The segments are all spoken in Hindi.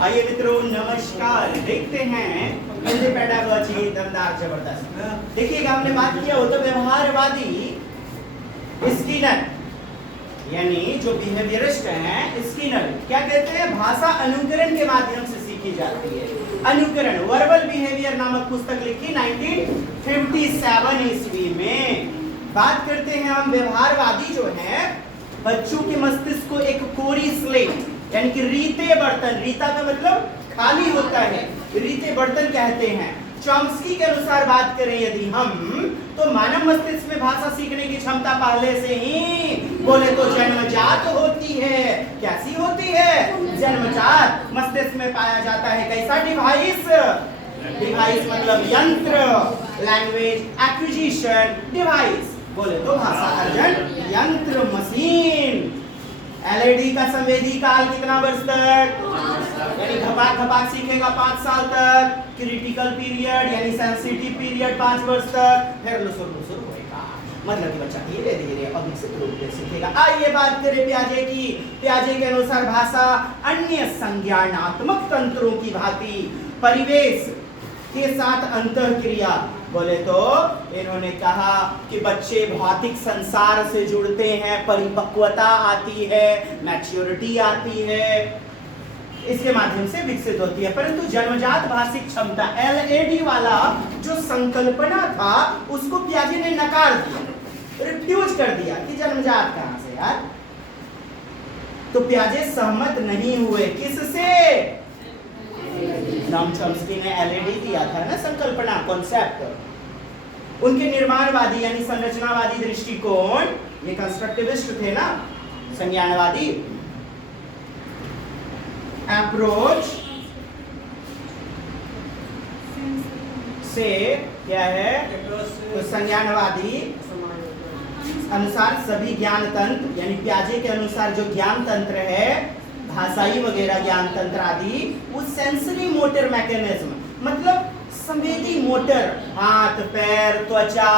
आइए मित्रों नमस्कार। देखते हैं हिंदी पेडागॉजी दमदार जबरदस्त। देखिएगा हमने बात किया हो तो व्यवहारवादी स्किनर यानी जो बिहेवियरिस्ट हैं स्किनर क्या कहते हैं, भाषा अनुकरण के माध्यम से सीखी जाती है। अनुकरण वर्बल बिहेवियर नामक पुस्तक लिखी 1957 ईस्वी में। बात करते हैं हम व्यवहारवादी जो है बच्चों के मस्तिष्क को एक कोरी स्लेट यानी कि रीते बर्तन, रीता का मतलब खाली होता है, रीते बर्तन कहते हैं। चॉम्स्की के अनुसार बात करें यदि हम तो मानव मस्तिष्क में भाषा सीखने की क्षमता पहले से ही बोले तो जन्मजात होती है। कैसी होती है? जन्मजात मस्तिष्क में पाया जाता है। कैसा डिवाइस? डिवाइस मतलब यंत्र, लैंग्वेज एक्विजिशन डिवाइस, बोले तो भाषा अर्जन यंत्र, मशीन। एलईडी का संवेदी काल कितना वर्ष तक? यानी घपाक घपाक सीखेगा 5 साल तक। क्रिटिकल पीरियड यानी सेंसिटिव पीरियड 5 वर्ष तक। फिर लुसुर लुसुर होएगा, मतलब कि बच्चा धीरे धीरे अविकसित रूप से सीखेगा। आइए बात करें प्याजे की। प्याजे के अनुसार भाषा अन्य संज्ञानात्मक तंत्रों की भांति परिवेश के साथ अंतःक्रिया, बोले तो इन्होंने कहा कि बच्चे भौतिक संसार से जुड़ते हैं, परिपक्वता आती है, मैच्योरिटी आती है, इसके माध्यम से विकसित होती है। परंतु जन्मजात भाषिक क्षमता एलएडी वाला जो संकल्पना था उसको प्याजे ने नकार दिया, रिफ्यूज कर दिया कि जन्मजात कहां से यार। तो प्याजे सहमत नहीं हुए। किससे? नॉम चॉम्स्की ने एलईडी दिया था ना संकल्पना, कॉन्सेप्ट। उनके निर्माणवादी यानी संरचनावादी दृष्टिकोण, ये कंस्ट्रक्टिविस्ट थे ना, संज्ञानवादी अप्रोच से क्या है, तो संज्ञानवादी अनुसार सभी ज्ञान तंत्र यानी प्याजे के अनुसार जो ज्ञान तंत्र है, भाषाई वगैरह ज्ञान तंत्र आदि, वो सेंसरी मोटर मैकेनिज्म मतलब संवेदी मोटर, हाथ पैर त्वचा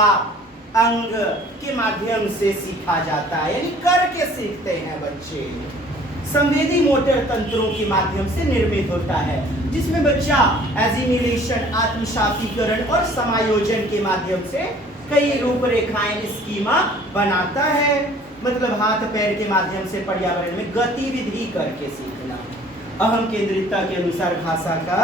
अंग के माध्यम से सीखा जाता है, यानी करके सीखते हैं बच्चे। संवेदी मोटर तंत्रों के माध्यम से निर्मित होता है, जिसमें बच्चा एजिमिलेशन आत्मसातीकरण और समायोजन के माध्यम से कई रूपरेखाएं स्कीमा बनाता है। मतलब हाथ पैर के माध्यम से पर्यावरण में गतिविधि करके सीखना। अहम केंद्रितता के अनुसार भाषा का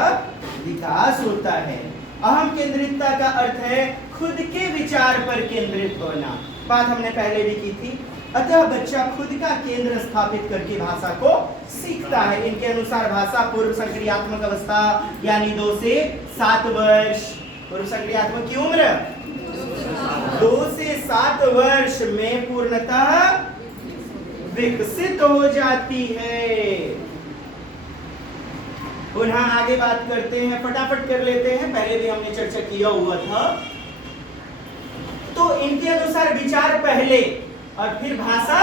विकास होता है। अहम केंद्रितता का अर्थ है खुद के विचार पर केंद्रित होना। बात हमने पहले भी की थी। अतः बच्चा खुद का केंद्र स्थापित करके भाषा को सीखता है। इनके अनुसार भाषा पूर्व संक्रियात्मक अवस्था यानी 2 से 7 वर्ष, पूर्व संक्रियात्मक की उम्र 2 से 7 वर्ष में पूर्णतः विकसित हो जाती है। पुनः आगे बात करते हैं, फटाफट कर लेते हैं, पहले भी हमने चर्चा किया हुआ था। तो इनके अनुसार विचार पहले और फिर भाषा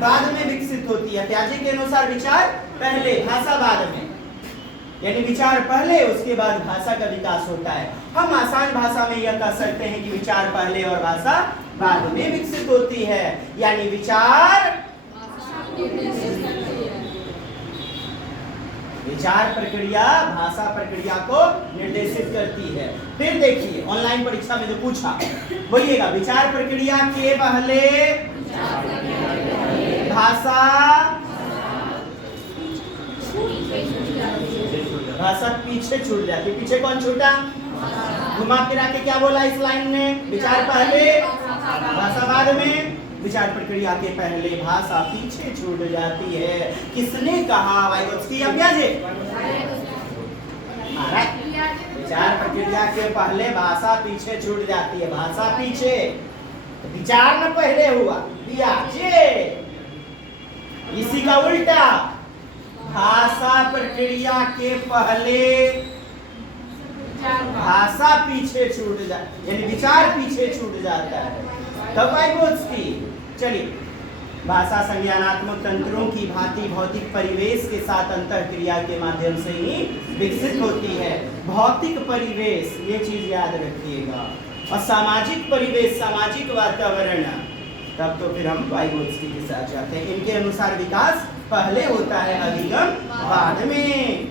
बाद में विकसित होती है। प्याजे के अनुसार विचार पहले, भाषा बाद में, यानी विचार पहले उसके बाद भाषा का विकास होता है। हम आसान भाषा में यह कह सकते हैं कि विचार पहले और भाषा बाद में विकसित होती है, यानी विचार प्रक्रिया भाषा प्रक्रिया को निर्देशित करती है। फिर देखिए ऑनलाइन परीक्षा में जो पूछा, बोलिएगा विचार प्रक्रिया के पहले भाषा पीछे छूट जाती। पीछे कौन छूटा? घुमा फिरा के क्या बोला इस लाइन में? विचार पहले भाषा बाद में। विचार प्रक्रिया के पहले भाषा पीछे छूट जाती है। किसने कहा? वाइगोत्स्की या प्याजे? विचार प्रक्रिया के पहले भाषा पीछे छूट जाती है। भाषा पीछे, तो विचार न पहले हुआ, प्याजे। इसी का उल्टा, भाषा प्रक्रिया के पहले भाषा पीछे छूट जाती, यानी विचार पीछे छूट जाता है। तब वाइगोत्स्की। चलिए, भाषा संज्ञानात्मक तंत्रों की भांति भौतिक परिवेश के साथ अंतःक्रिया के माध्यम से ही विकसित होती है। भौतिक परिवेश, ये चीज याद रखिएगा, और सामाजिक परिवेश, सामाजिक वातावरण, तब तो फिर हम वाइगोत्स्की के साथ जाते हैं। इनके अनुसार विकास पहले होता है, अधिगम बाद में।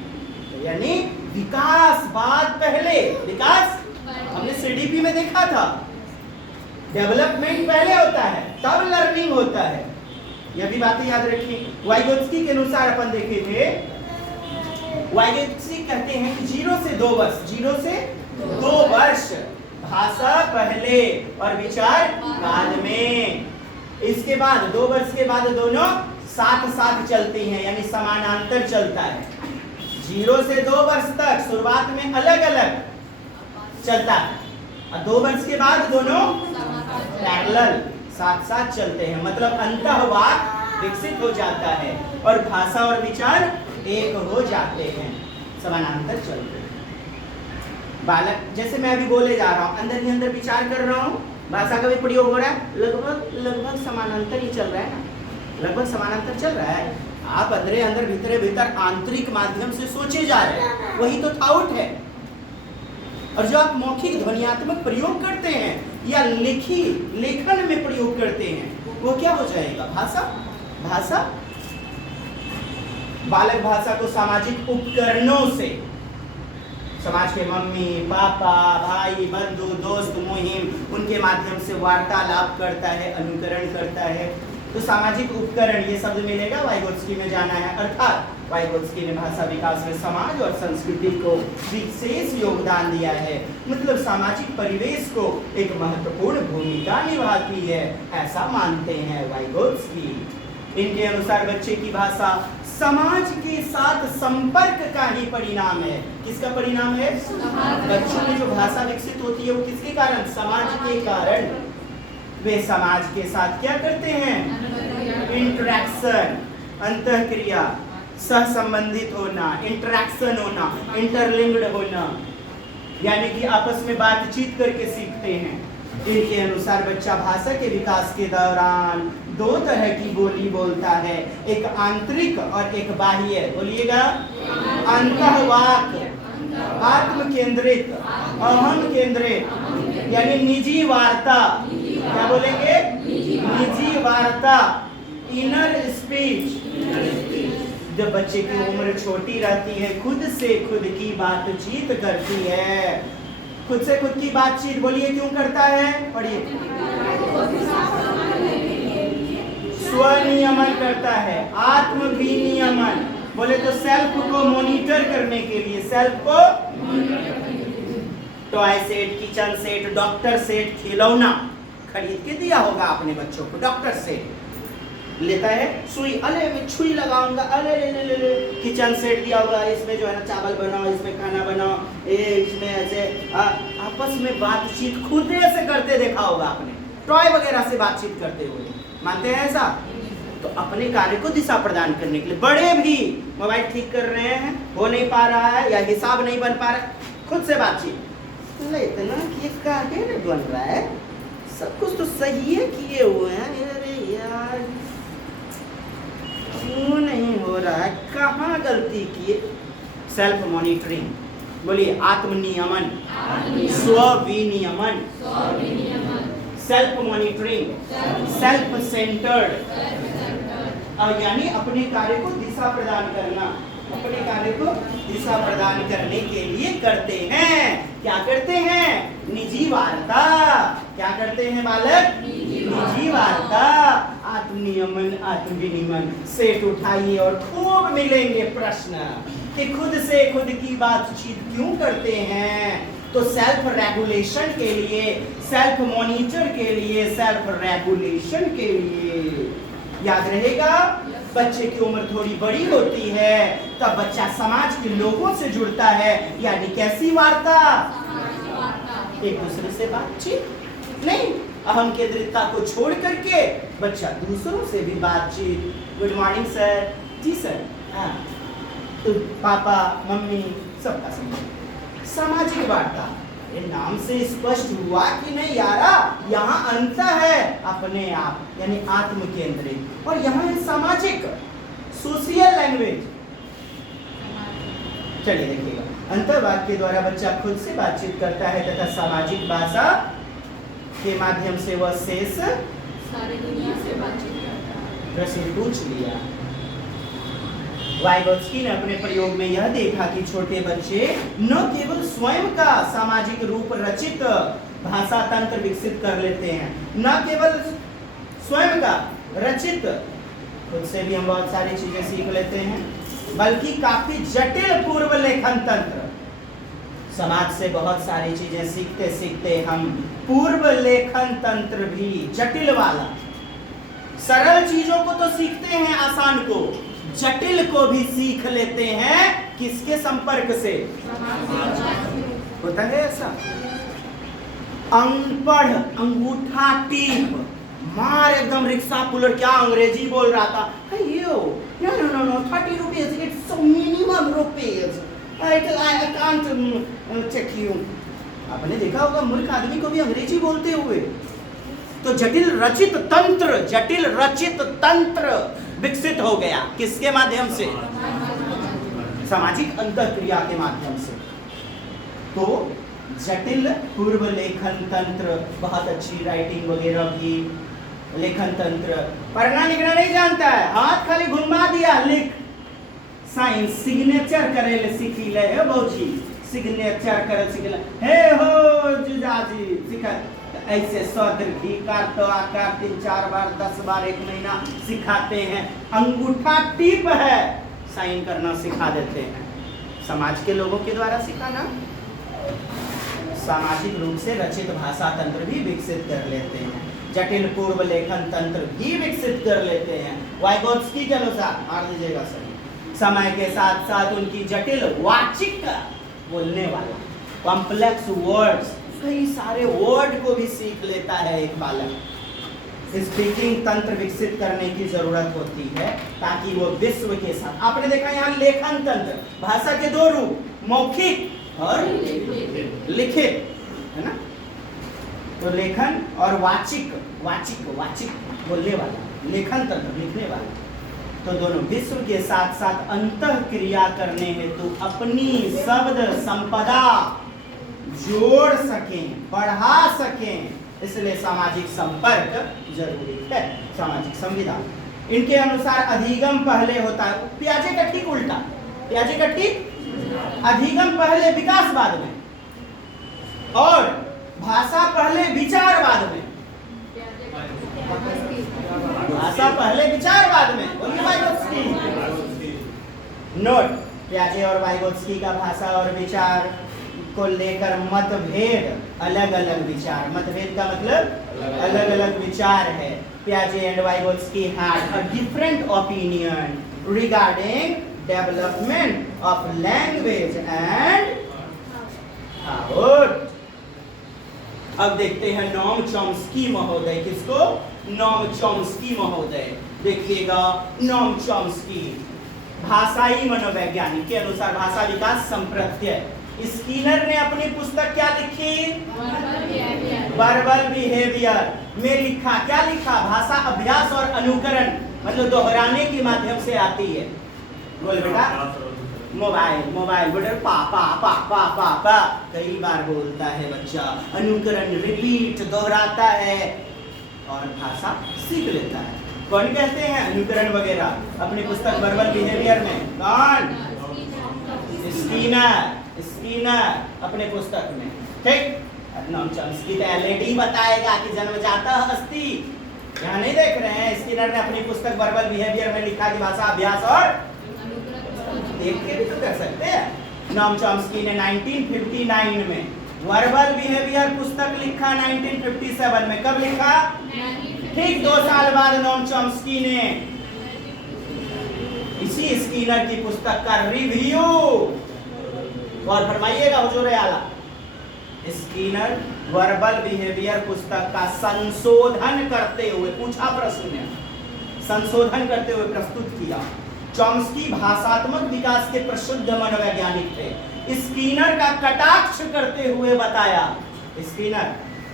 यानी विकासवाद पहले, विकास हमने सीडीपी में देखा था, डेवलपमेंट पहले होता है तब लर्निंग होता है। यह भी बातें याद रखिए। वाइगोत्स्की के अनुसार अपन देखे थे, वाइगोत्स्की कहते हैं कि 0 से 2 वर्ष, 0 से 2 वर्ष भाषा पहले और विचार बाद में। इसके बाद 2 वर्ष के बाद दोनों साथ साथ चलती हैं, यानी समानांतर चलता है। 0 से 2 वर्ष तक शुरुआत में अलग अलग चलता है और 2 वर्ष के बाद दोनों पैरेलल साथ साथ चलते हैं, मतलब अंतःवाक विकसित हो जाता है और भाषा और विचार एक हो जाते हैं, समानांतर चलते हैं। बालक, जैसे मैं अभी बोले जा रहा हूँ, अंदर ही अंदर विचार कर रहा हूँ, भाषा का भी प्रयोग हो रहा है, लगभग समानांतर ही चल रहा है ना, लगभग समानांतर चल रहा है। आप अंदर अंदर भीतर आंतरिक माध्यम से सोचे जा रहे हैं, वही तो थाउट है। और जो आप मौखिक ध्वनियात्मक प्रयोग करते हैं या लेखन में प्रयोग करते हैं, वो क्या हो जाएगा? भाषा। भाषा, बालक भाषा को सामाजिक उपकरणों से, समाज के मम्मी पापा भाई बंधु दोस्त मुहिम, उनके माध्यम से वार्तालाप करता है, अनुकरण करता है। तो सामाजिक उपकरण ये शब्द मिलेगा, वाइगोत्स्की में जाना है। अर्थात वाइगोत्स्की ने भाषा विकास में समाज और संस्कृति को विशेष योगदान दिया है, मतलब सामाजिक परिवेश को एक महत्वपूर्ण भूमिका निभाती है, ऐसा मानते हैं वाइगोत्स्की। इनके अनुसार बच्चे की भाषा समाज के साथ संपर्क का ही परिणाम है। किसका परिणाम है? बच्चों में जो भाषा विकसित होती है वो किसके कारण? समाज के कारण। वे समाज के साथ क्या करते हैं? इंटरेक्शन, अंतःक्रिया, सह संबंधित होना, इंटरेक्शन होना, इंटरलिंक्ड होना, यानी कि आपस में बातचीत करके सीखते हैं। इनके अनुसार बच्चा भाषा के विकास के दौरान 2 तरह की बोली बोलता है, एक आंतरिक और एक बाह्य। बोलिएगा, अंतःवाक, आत्म केंद्रित, अहम केंद्रित, यानी निजी वार्ता। क्या बोलेंगे? निजी वार्ता, इनर स्पीच। जब बच्चे की उम्र छोटी रहती है, खुद से खुद की बातचीत करती है। खुद से खुद की बातचीत, बोलिए क्यों करता है? पढ़िए। स्वनियमन करता है, आत्म विनियमन, बोले तो सेल्फ को मॉनिटर करने के लिए, सेल्फ को toy set, kitchen set, doctor set, खिलौना खरीद के दिया होगा अपने बच्चों को। डॉक्टर सेट लेता है, सुई, अरे मैं छुई लगाऊंगा, अरे ले ले ले। किचन सेट दिया होगा, इसमें जो है ना चावल बनाओ, इसमें खाना बनाओ, इसमें ऐसे आपस में बातचीत खुद से करते देखा होगा आपने, टॉय वगैरह से बातचीत करते हुए। मानते हैं ऐसा? तो अपने कार्य को दिशा प्रदान करने के लिए बड़े भी मोबाइल ठीक कर रहे हैं, हो नहीं पा रहा है या हिसाब नहीं बन पा रहा है, खुद से बातचीत। इतना केक काहे नहीं बन रहा है, सब कुछ तो सही है किए हुए हैं, अरे यार क्यों नहीं हो रहा है, कहाँ गलती किए? सेल्फ मॉनिटरिंग, बोलिए आत्मनियमन, स्वविनियमन, सेल्फ मॉनिटरिंग, सेल्फ सेंटर्ड, यानी अपने कार्य को दिशा प्रदान करना, अपने कार्य को दिशा प्रदान करने के लिए करते हैं। क्या करते हैं? निजी वार्ता। क्या करते हैं बालक? निजी वार्ता, आत्मनियमन, आत्मविनियमन। सेट उठाइए और खूब मिलेंगे प्रश्न कि खुद से खुद की बातचीत क्यों करते हैं। तो सेल्फ रेगुलेशन के लिए, सेल्फ मॉनिटर के लिए, सेल्फ रेगुलेशन के लिए। याद रहेगा, बच्चे की उम्र थोड़ी बड़ी होती है तब बच्चा समाज के लोगों से जुड़ता है, यानी कैसी वार्ता? एक दूसरे से बातचीत नहीं, अहम केंद्रितता को छोड़ करके बच्चा दूसरों से भी बातचीत। गुड मॉर्निंग सर, जी सर, हाँ, तो पापा मम्मी सबका संबंध, सामाजिक वार्ता। ये नाम से स्पष्ट हुआ कि नहीं यारा, यहाँ अंत है अपने आप, यानी आत्म केंद्रित, और यहाँ है सामाजिक, सोशल लैंग्वेज। चलिए देखिएगा, अंतर्वाद के द्वारा बच्चा खुद से बातचीत करता है तथा सामाजिक भाषा के माध्यम से वह शेष सारी दुनिया से बातचीत करता है। प्रश्न पूछ लिया, वाइगोत्स्की ने अपने प्रयोग में यह देखा कि छोटे बच्चे न केवल स्वयं का सामाजिक रूप रचित भाषा तंत्र विकसित कर लेते हैं, न केवल स्वयं का रचित, खुद से भी हम बहुत सारी चीजें सीख लेते हैं, बल्कि काफी जटिल पूर्व लेखन तंत्र। समाज से बहुत सारी चीजें सीखते सीखते हम पूर्व लेखन तंत्र भी जटिल वाला, सरल चीजों को तो सीखते हैं, आसान को, जटिल को भी सीख लेते हैं। किसके संपर्क से? होता है ऐसा। अनपढ़ अंगूठा टीप मार एकदम रिक्शा पुलर, क्या अंग्रेजी बोल रहा था, no, 30 rupees, it's so minimum rupees, I can't check you। आपने देखा होगा मूर्ख आदमी को भी अंग्रेजी बोलते हुए। तो जटिल रचित तंत्र विकसित हो गया, किसके माध्यम से? सामाजिक अंतःक्रिया के माध्यम से। तो जटिल पूर्व लेखन तंत्र, बहुत अच्छी राइटिंग वगैरह भी लेखन तंत्र, पढ़ना लिखना नहीं जानता है, हाथ खाली घुमा दिया, लिख, साइन सिग्नेचर करे ले सीखी ले, हे बौजी सिग्नेचर करे सीख ले, हे हो जुजाजी सीखा, ऐसे सदृघी तो आकार 3-4 बार 10 बार 1 महीना सिखाते हैं। अंगूठा टीप है, साइन करना सिखा देते हैं। समाज के लोगों के द्वारा सिखाना। सामाजिक रूप से रचित भाषा तंत्र भी विकसित कर लेते हैं, जटिल पूर्व लेखन तंत्र भी विकसित कर लेते हैं। वाइगोत्स्की के अनुसार, मार दीजिएगा सही, समय के साथ साथ उनकी जटिल वाचिक बोलने वाला, कॉम्प्लेक्स वर्ड्स, कई सारे वर्ड को भी सीख लेता है एक बालक। स्पीकिंग तंत्र विकसित करने की जरूरत होती है ताकि वो विश्व के साथ, आपने देखा यहाँ लेखन तंत्र, भाषा के 2 रूप, मौखिक और लिखित, है ना। तो लेखन और वाचिक बोलने वाला, लेखन तंत्र लिखने वाला, तो दोनों विश्व के साथ साथ अंतःक्रिया करने हेतु अपनी शब्द संपदा जोड़ सकें, बढ़ा सकें, इसलिए सामाजिक संपर्क जरूरी है। सामाजिक संविधान इनके अनुसार अधिगम पहले होता है, पियाजे का ठीक उल्टा, पियाजे का ठीक, अधिगम पहले विकास बाद में, और भाषा पहले विचार बाद में। भाषा पहले विचार बाद में, बोलिए वाइगोत्स्की। नोट, पियाजे और वाइगोत्स्की का भाषा और विचार को लेकर मतभेद, अलग अलग विचार, मतभेद का मतलब अलग अलग विचार है। पियाजे and Vygotsky had a different opinion regarding development of language and thought। अब देखते हैं नोम चॉम्स्की महोदय, किसको? नोम चॉम्स्की महोदय। देखिएगा, नोम चॉम्स्की भाषाई मनोवैज्ञानिक के अनुसार भाषा विकास संप्रत्यय, स्किनर ने अपनी पुस्तक क्या लिखी? वर्बल बिहेवियर में लिखा, क्या लिखा? भाषा अभ्यास और अनुकरण, मतलब दोहराने के माध्यम से आती है। बोल बेटा, मोबाइल बेटा, पापा कई बार बोलता है बच्चा, अनुकरण, रिपीट, दोहराता है और भाषा सीख लेता है। कौन कहते हैं अनुकरण वगैरह अपनी पुस्तक वर्बल बिहेवियर में? कौन? स्किनर अपने पुस्तक में, ठीक। नोम चॉम्स्की तो ऑलरेडी बताएगा कि जन्मजाता हस्ती, यहाँ नहीं देख रहे हैं, स्किनर ने अपनी पुस्तक वर्बल बिहेवियर में लिखा कि भाषा अभ्यास और देख के भी तो कर सकते हैं। नोम चॉम्स्की ने 1959 में वर्बल बिहेवियर पुस्तक लिखा, 1957 में। कब लिखा? ठीक 2 साल बाद नोम चॉम्स्की ने इसी स्किनर की पुस्तक का रिव्यू, और फरमाइएगा हुजूर आला, स्किनर वर्बल बिहेवियर पुस्तक का संशोधन करते हुए, पूछा प्रश्न ने, संशोधन करते हुए प्रस्तुत किया। चॉम्स्की भाषात्मक विकास के प्रसिद्ध मनोवैज्ञानिक थे। स्किनर का कटाक्ष करते हुए बताया, स्किनर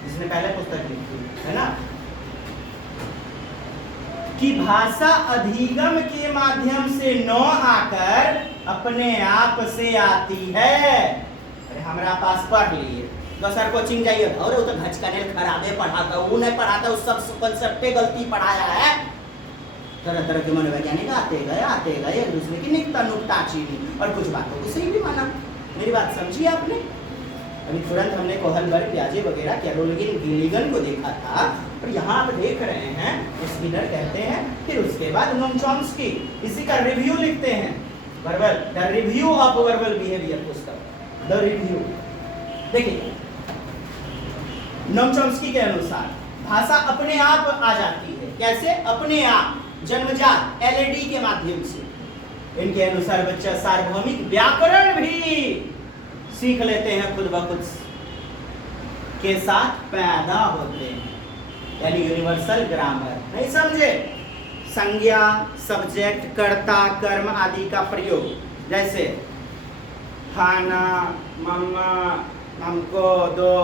जिसने पहले पुस्तक लिखी है ना, कि भाषा अधिगम के माध्यम से न आकर अपने आप से आती है। अरे हमारा पास पढ़ लिए, दोसर कोचिंग जाइए, और वो तो घचकने खराबे पढ़ाता, वो नहीं पढ़ाता, उस सब कंसेप्ट गलती पढ़ाया है। तरह तरह के मनोवैज्ञानिक आते गए एक दूसरे की निकता नुकता चीनी और कुछ बातों को सही भी माना। मेरी बात समझी आपने? अभी तुरंत हमने कोहलबर्ग, पियाजे वगैरह, कैरोलिन गिलिगन को देखा था, और यहाँ आप देख रहे हैं स्किनर कहते हैं, फिर उसके बाद नोम चॉम्स्की इसी का रिव्यू लिखते हैं, verbal, the review of verbal behaviour पुस्तक, द रिव्यू। देखिए नोम चॉम्स्की के अनुसार भाषा अपने आप आ जाती है। कैसे? अपने आप, जन्मजात, एलईडी के माध्यम से। इनके अनुसार बच्चा सार्वभौमिक व्याकरण भी सीख लेते हैं खुद ब खुद के साथ पैदा होते हैं, यानी यूनिवर्सल ग्रामर। नहीं समझे? संज्ञा, सब्जेक्ट, कर्ता, कर्म आदि का प्रयोग, जैसे खाना, मम्मा, हमको दो,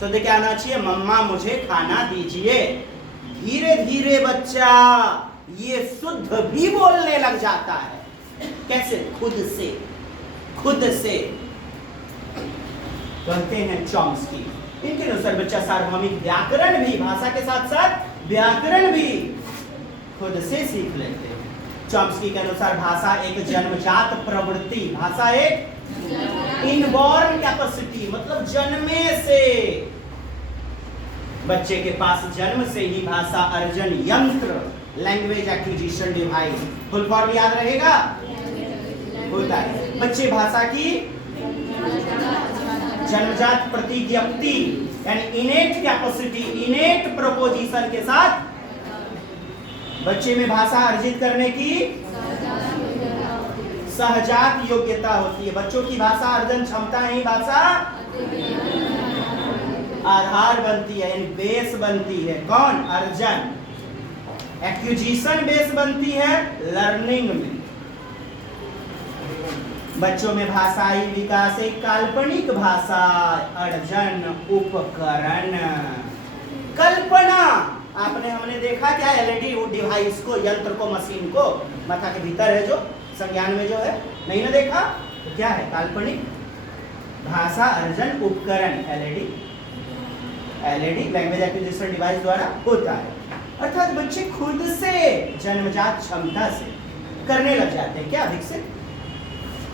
शुद्ध क्या आना चाहिए? मम्मा मुझे खाना दीजिए। धीरे धीरे बच्चा ये शुद्ध भी बोलने लग जाता है। कैसे? खुद से, खुद से। कहते हैं चॉम्स्की। इनके अनुसार बच्चा सार्वभौमिक व्याकरण भी, भाषा के साथ साथ व्याकरण भी खुद से सीख लेते हैं। चॉम्स्की के अनुसार भाषा एक जन्मजात प्रवृत्ति, भाषा एक इनबॉर्न कैपेसिटी, मतलब जन्मे से, बच्चे के पास जन्म से ही भाषा अर्जन यंत्र, language acquisition device, full form याद रहेगा? होता है। बच्चे भाषा की जन्मजात प्रतिज्ञप्ति, यानी इनेट कैपेसिटी, इनेट प्रोपोजिशन के साथ बच्चे में भाषा अर्जित करने की सहजात योग्यता होती है। बच्चों की भाषा अर्जन क्षमता ही भाषा आधार बनती है, बेस बनती है। कौन? अर्जन। एक्विजिशन बेस बनती है लर्निंग में। बच्चों में भाषाई विकास एक काल्पनिक भाषा अर्जन उपकरण। कल्पना, आपने हमने देखा क्या? एलईडी डिवाइस को, यंत्र को, मशीन को, माथा के भीतर है जो संज्ञान में जो है, नहीं ना देखा? तो क्या है? काल्पनिक भाषा अर्जन उपकरण, एलईडी लैंग्वेज एक्विजिशन डिवाइस द्वारा होता है। अर्थात बच्चे खुद से जन्मजात क्षमता से करने लग जाते हैं क्या? विकसित।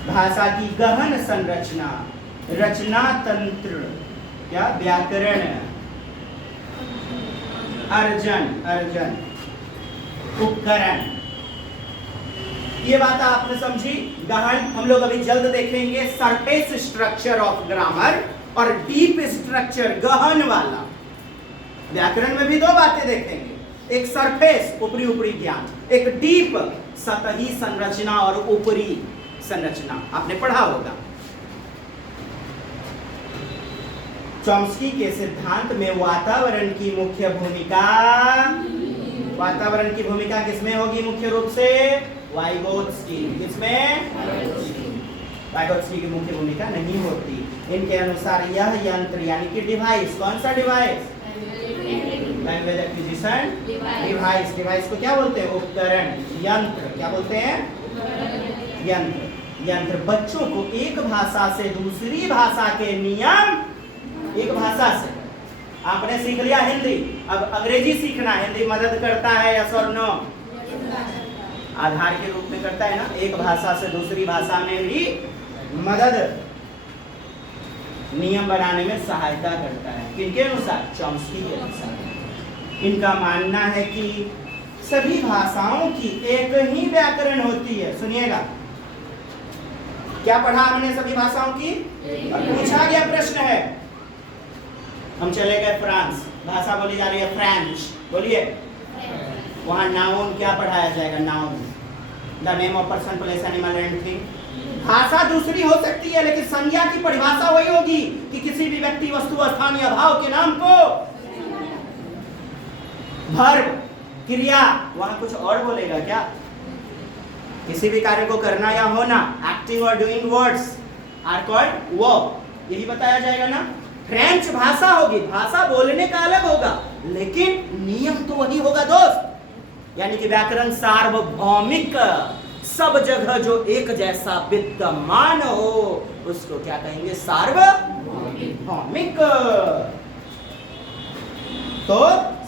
भाषा की गहन संरचना, रचना तंत्र, क्या? व्याकरण, अर्जन उपकरण। ये बात आपने समझी? गहन हम लोग अभी जल्द देखेंगे सरफेस स्ट्रक्चर ऑफ ग्रामर और डीप स्ट्रक्चर, गहन वाला। व्याकरण में भी दो बातें देखेंगे, एक सरफेस, ऊपरी ऊपरी ज्ञान, एक डीप, सतही संरचना और ऊपरी संरचना, आपने पढ़ा होगा। चॉम्स्की के सिद्धांत में वातावरण की मुख्य भूमिका, वातावरण की भूमिका किसमें होगी मुख्य रूप से? वाइगोत्स्की। किसमें? वाइगोत्स्की की मुख्य भूमिका नहीं होती। इनके अनुसार यह यंत्र, यानी कि डिवाइस, कौन सा device? Language acquisition device. Device को क्या बोलते हैं? उपकरण, यंत्र। क्या बोलते हैं? यंत्र। यंत्र बच्चों को एक भाषा से दूसरी भाषा के नियम, एक भाषा से आपने सीख लिया हिंदी, अब अंग्रेजी सीखना, हिंदी मदद करता है यस और नो? आधार के रूप में करता है ना। एक भाषा से दूसरी भाषा में भी मदद, नियम बनाने में सहायता करता है। किनके अनुसार? चॉम्स्की के अनुसार। इनका मानना है कि सभी भाषाओं की एक ही व्याकरण होती है। सुनिएगा, क्या पढ़ा हमने? सभी भाषाओं की। पूछा गया प्रश्न है, हम चले गए फ्रांस, भाषा बोली जा रही है फ्रेंच, बोलिए। वहां नाउन क्या पढ़ाया जाएगा? Noun, the name of person, place, animal and thing. भाषा दूसरी हो सकती है, लेकिन संज्ञा की परिभाषा वही होगी कि किसी भी व्यक्ति, वस्तु, स्थान या भाव के नाम को वर्ब, क्रिया, वहां कुछ और बोलेगा क्या? किसी भी कार्य को करना या होना, एक्टिंग और doing words are called verb, यही बताया जाएगा ना। फ्रेंच भाषा होगी, भाषा बोलने का अलग होगा, लेकिन नियम तो वही होगा दोस्त। यानी कि व्याकरण सार्वभौमिक, सब जगह जो एक जैसा विद्यमान हो उसको क्या कहेंगे? सार्वभौमिक। तो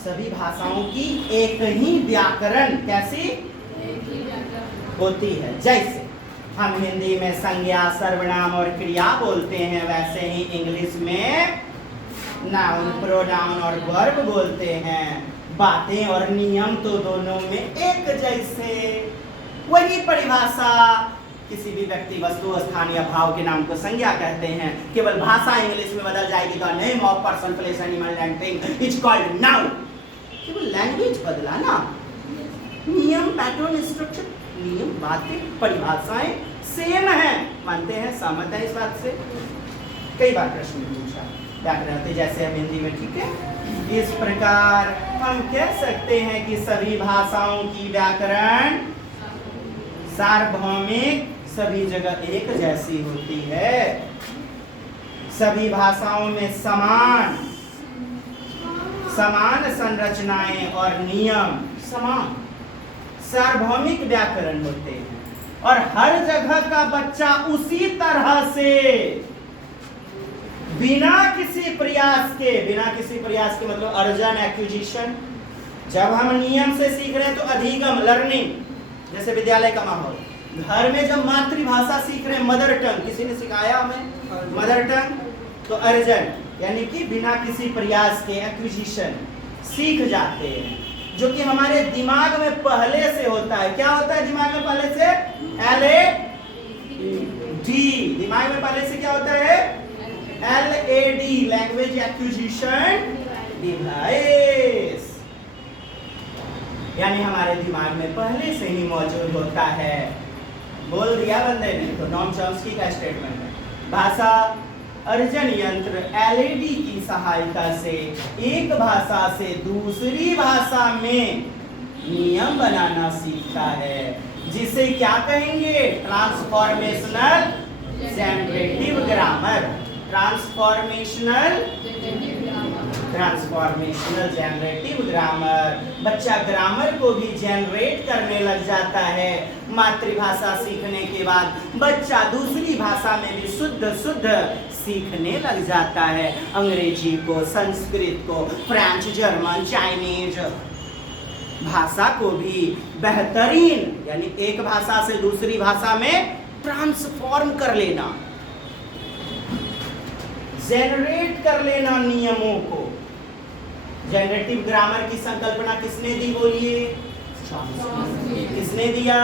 सभी भाषाओं की एक ही व्याकरण कैसी होती है। जैसे हम हिंदी में संज्ञा, सर्वनाम और क्रिया बोलते हैं, वैसे ही इंग्लिश में नाउन, प्रोनाउन और वर्ब बोलते हैं। बातें और नियम तो दोनों में एक जैसे। वही परिभाषा किसी भी व्यक्ति, वस्तु, स्थान या भाव के नाम को संज्ञा कहते हैं। केवल भाषा इंग्लिश में बदल जाएगी। The name of person, place, animal and thing is called noun. केवल लैंग्वेज बदला ना, नियम, पैटर्न, स्ट्रक्चर, नियम, बातें, परिभाषाएं सेम है। मानते हैं, सहमत है इस बात से? कई बार प्रश्न पूछा व्याकरण, जैसे हम हिंदी में, ठीक है। इस प्रकार हम कह सकते हैं कि सभी भाषाओं की व्याकरण सार्वभौमिक, सभी जगह एक जैसी होती है। सभी भाषाओं में समान संरचनाएं और नियम, समान सार्वभौमिक व्याकरण होते हैं और हर जगह का बच्चा उसी तरह से बिना किसी प्रयास के मतलब अर्जन, एक्विजिशन। जब हम नियम से सीख रहे हैं तो अधिगम, लर्निंग, जैसे विद्यालय का माहौल। घर में जब मातृभाषा सीख रहे हैं, मदर टंग, किसी ने सिखाया हमें मदर टंग, तो अर्जन यानी कि बिना किसी प्रयास के एक्विजिशन सीख जाते हैं, जो कि हमारे दिमाग में पहले से होता है। क्या होता है दिमाग में पहले से? LAD, दिमाग में पहले से क्या होता है? LAD, लैंग्वेज एक्विजिशन डिवाइस, यानी हमारे दिमाग में पहले से ही मौजूद होता है। बोल दिया बंदे ने, तो नॉम चॉम्स्की का स्टेटमेंट है। भाषा अर्जन यंत्र LAD की सहायता से एक भाषा से दूसरी भाषा में नियम बनाना सीखता है, जिसे क्या कहेंगे? Transformational generative grammar. Transformational generative grammar. बच्चा ग्रामर को भी जनरेट करने लग जाता है। मातृभाषा सीखने के बाद बच्चा दूसरी भाषा में भी शुद्ध सीखने लग जाता है। अंग्रेजी को, संस्कृत को, फ्रेंच, जर्मन, चाइनीज भाषा को भी बेहतरीन, यानी एक भाषा से दूसरी भाषा में ट्रांसफॉर्म कर लेना, जनरेट कर लेना नियमों को। जनरेटिव ग्रामर की संकल्पना किसने दी? बोलिए, किसने दिया?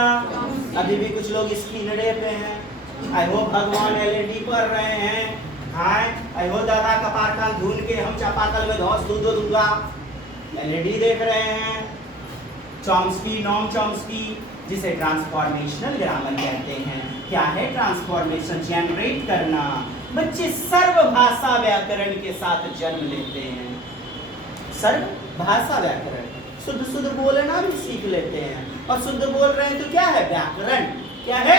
अभी भी कुछ लोग स्क्रीनडे पे हैं। आई होप भगवान LAD पढ़ रहे हैं। हाँ, आई होप दादा कपारखान ढूंढ के हम चापाकल में धौस दूध दूंगा। LAD देख रहे हैं। चॉम्स्की, नॉम चॉम्स्की, जिसे ट्रांसफॉर्मेशनल ग्रामर कहते हैं। क्या है ट्रांसफॉर्मेशन? जनरेट करना। बच्चे सर्वभाषा व्याकरण के साथ जन्म लेते हैं। सर्वभाषा व्याकरण, शुद्ध बोलना भी सीख लेते हैं। और शुद्ध बोल रहे हैं तो क्या है? व्याकरण। क्या है?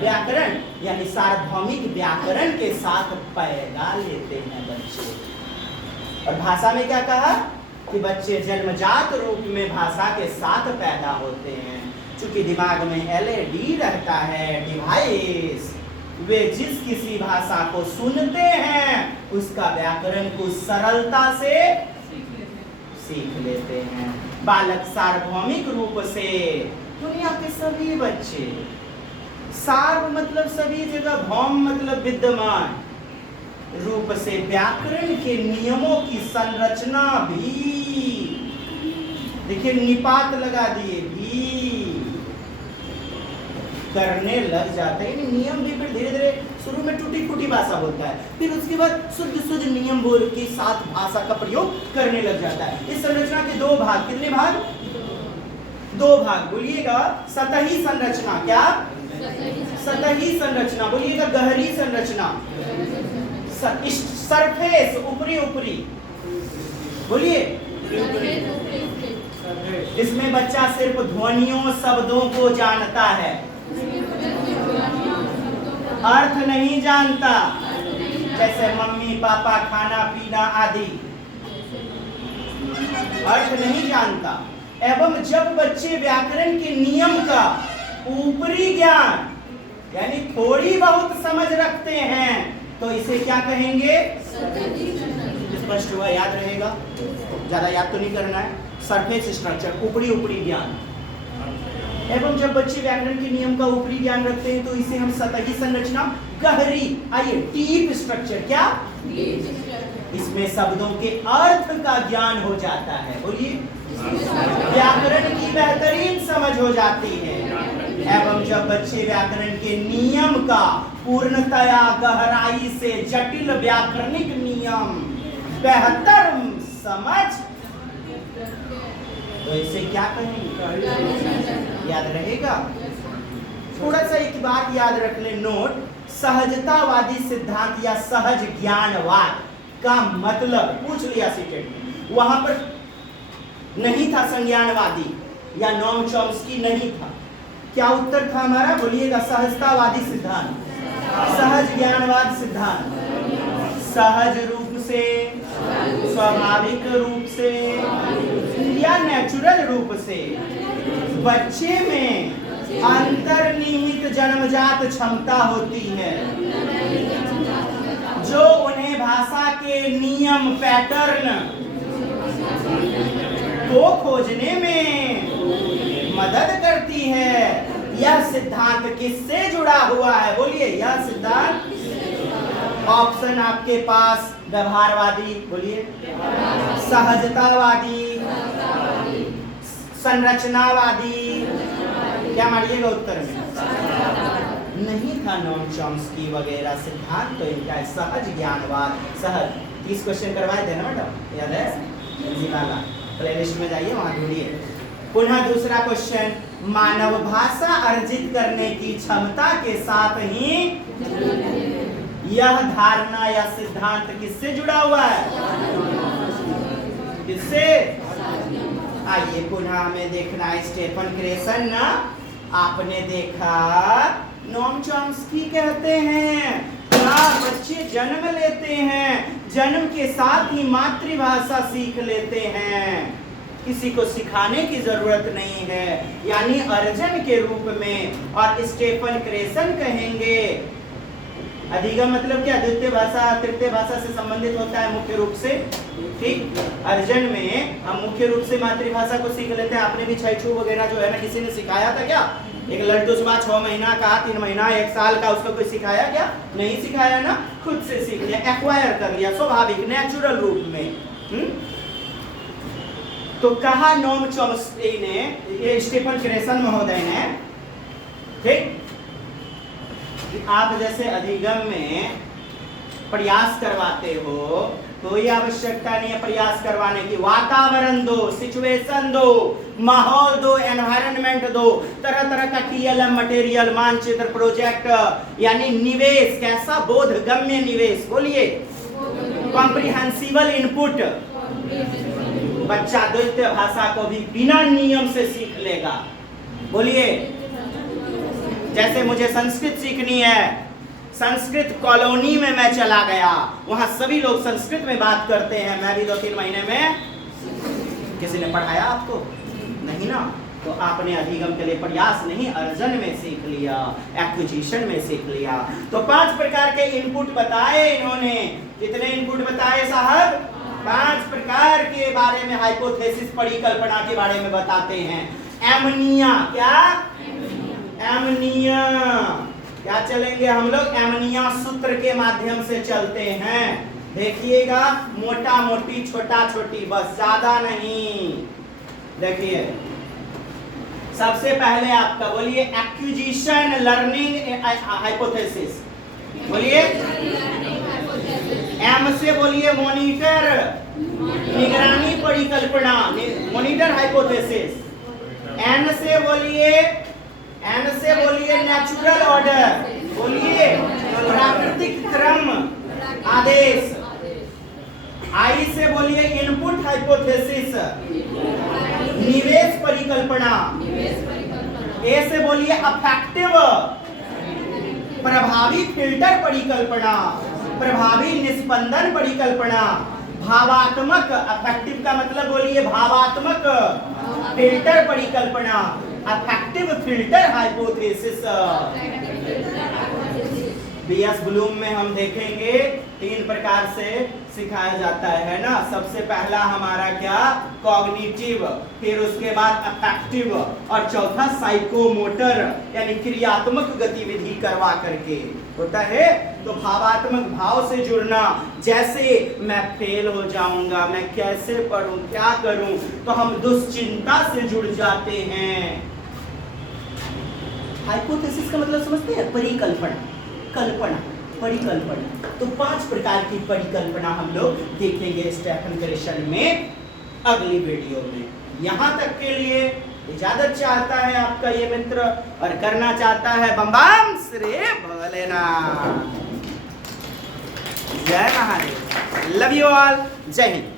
व्याकरण, यानी सार्वभौमिक व्याकरण के साथ पैदा लेते हैं बच्चे। और भाषा में क्या कहा कि बच्चे जन्मजात रूप में भाषा के साथ पैदा होते हैं। चूंकि दिमाग में LAD रहता है, डिवाइस, वे जिस किसी भाषा को सुनते हैं उसका व्याकरण को सरलता से सीख लेते हैं। बालक सार्वभौमिक रूप से, दुनिया के सभी बच्चे, सार्व मतलब सभी जगह, भौम मतलब विद्यमान रूप से व्याकरण के नियमों की संरचना भी, देखिए निपात लगा दिए, भी करने लग जाते हैं। नियम भी फिर धीरे धीरे शुरू में टूटी फूटी भाषा बोलता है, फिर उसके बाद शुद्ध नियम बोल के साथ भाषा का प्रयोग करने लग जाता है। इस संरचना के दो भाग, कितने भाग? दो भाग। बोलिएगा सतही संरचना। क्या? सतही संरचना। बोलिएगा गहरी संरचना। सरफेस, ऊपरी। बोलिए, इसमें बच्चा सिर्फ ध्वनियों, शब्दों को जानता है, अर्थ नहीं जानता। जैसे मम्मी, पापा, खाना पीना आदि अर्थ नहीं जानता। एवं जब बच्चे व्याकरण के नियम का ऊपरी ज्ञान यानी थोड़ी बहुत समझ रखते हैं तो इसे क्या कहेंगे? स्पष्ट हुआ, याद रहेगा, ज्यादा याद तो नहीं करना है। सरफेस स्ट्रक्चर, ऊपरी ऊपरी ज्ञान। एवं जब बच्चे व्याकरण के नियम का ऊपरी ज्ञान रखते हैं तो इसे हम सतही संरचना, गहरी, आइए डीप स्ट्रक्चर, क्या इसमें शब्दों के अर्थ का ज्ञान हो जाता है, बोलिए, व्याकरण की बेहतरीन समझ हो जाती है। एवं जब बच्चे व्याकरण के नियम का पूर्णतया गहराई से जटिल व्याकरणिक नियम बेहतर समझ, तो इसे क्या कहेंगे, याद रहेगा। थोड़ा सा एक बात याद रख ले, नोट, सहजतावादी सिद्धांत या सहज ज्ञानवाद का मतलब पूछ लिया सीटेट में, वहां पर नहीं था संज्ञानवादी या नॉम चॉम्स्की नहीं था। क्या उत्तर था हमारा, बोलिएगा, सहजतावादी सिद्धांत, सहज ज्ञानवाद सिद्धांत, सहज रूप से, स्वाभाविक रूप से या नेचुरल रूप से बच्चे में अंतर्निहित जन्मजात क्षमता होती है जो उन्हें भाषा के नियम, पैटर्न को खोजने में मदद करती है। यह सिद्धांत किससे जुड़ा हुआ है, बोलिए, यह सिद्धांत, ऑप्शन आपके पास, व्यवहारवादी, बोलिए, सहजतावादी, संरचनावादी, क्या मारिएगा उत्तर में, नहीं था नॉम चॉम्स्की वगैरह सिद्धांत, तो इनका सहज ज्ञानवाद, सहज। 30 क्वेश्चन करवाए थे ना मैडम, याद है, निकाला, प्लेलिस्ट में जाइए, वहां ढूंढिए। पुनः दूसरा क्वेश्चन, मानव भाषा अर्जित करने की क्षमता के साथ ही यह धारणा या सिद्धांत किससे जुड़ा हुआ है, किससे, आइए पुनः हमें देखना है। स्टेफन क्रेसन ना, आपने देखा, नॉम चॉम्स्की कहते हैं बच्चे जन्म लेते हैं, जन्म के साथ ही मातृभाषा सीख लेते हैं, किसी को सिखाने की जरूरत नहीं है, यानी अर्जन के रूप में। और स्टेफन क्रेसन कहेंगे अधिगम मतलब क्या, द्वितीय भाषा तृतीय भाषा से संबंधित होता है मुख्य रूप से, ठीक। अर्जन में हम मुख्य रूप से मातृभाषा को सीख लेते हैं। आपने भी छैछू वगैरह जो है ना, किसी ने सिखाया था क्या, एक लड़टूसबा 6 महीना का, 3 महीना, 1 साल का, उसको कोई सिखाया क्या, नहीं सिखाया ना, खुद से सीख लिया, एक्वायर कर लिया, स्वाभाविक नेचुरल रूप में। तो कहा नॉम चॉम्स्की ने, ये स्टीफन क्रेसन महोदय ने, ठीक, आप जैसे अधिगम में प्रयास करवाते हो, कोई आवश्यकता नहीं है प्रयास करवाने की, वातावरण दो, सिचुएशन दो, माहौल दो, एनवायरनमेंट दो, तरह तरह का टीएलएम मटेरियल, मानचित्र, प्रोजेक्ट, यानी निवेश, कैसा बोधगम्य निवेश, बोलिए, कॉम्प्रिहेंसिबल इनपुट, बच्चा द्वितीय भाषा को भी बिना नियम से सीख लेगा, बोलिए। जैसे मुझे संस्कृत सीखनी है, संस्कृत कॉलोनी में मैं चला गया, वहां सभी लोग संस्कृत में बात करते हैं, मैं भी 2-3 महीने में, किसी ने पढ़ाया आपको, नहीं ना, तो आपने अधिगम के लिए प्रयास नहीं, अर्जन में सीख लिया, एक्विजिशन में सीख लिया। तो 5 प्रकार के इनपुट बताए इन्होंने, कितने इनपुट बताए साहब, 5 प्रकार के बारे में, हाइपोथेसिस, परिकल्पना के बारे में बताते हैं। एमनिया, क्या, एमनिया, क्या चलेंगे हम लोग, एमनिया सूत्र के माध्यम से चलते हैं, देखिएगा, मोटा मोटी, छोटा छोटी, बस ज्यादा नहीं। देखिए सबसे पहले आपका, बोलिए, एक्विजिशन लर्निंग हाइपोथेसिस, बोलिए, एम से बोलिए मॉनिटर, निगरानी परिकल्पना, मॉनिटर हाइपोथेसिस। एन से बोलिए, एन से बोलिए नेचुरल ऑर्डर, बोलिए प्राकृतिक क्रम आदेश। आई से बोलिए इनपुट हाइपोथेसिस, निवेश परिकल्पना। ए से बोलिए अफेक्टिव, प्रभावी फिल्टर परिकल्पना, प्रभावी निस्पंदन परिकल्पना। भावात्मक, अफेक्टिव का मतलब बोलिए भावात्मक फिल्टर परिकल्पना, affective filter hypothesis. BS Bloom में हम देखेंगे 3 प्रकार से सिखाया जाता है ना। सबसे पहला हमारा क्या, कॉग्निटिव, फिर उसके बाद अफेक्टिव, और चौथा साइकोमोटर यानी क्रियात्मक गतिविधि करवा करके होता है। तो भावात्मक भाव से जुड़ना, जैसे मैं फेल हो जाऊंगा, मैं कैसे पढ़ूं, क्या करूं, तो हम दुश्चिंता से जुड़ जाते हैं। हाइपोथेसिस का मतलब समझते हैं, परिकल्पना, कल्पना, परिकल्पना। तो 5 प्रकार की परिकल्पना हम लोग देखेंगे स्टेफन क्रेशन में अगली वीडियो में। यहां तक के लिए इजाजत चाहता है आपका ये मित्र, और करना चाहता है बम बम श्री भोलेनाथ। जय महादेव, लव यू ऑल, जय हिंद।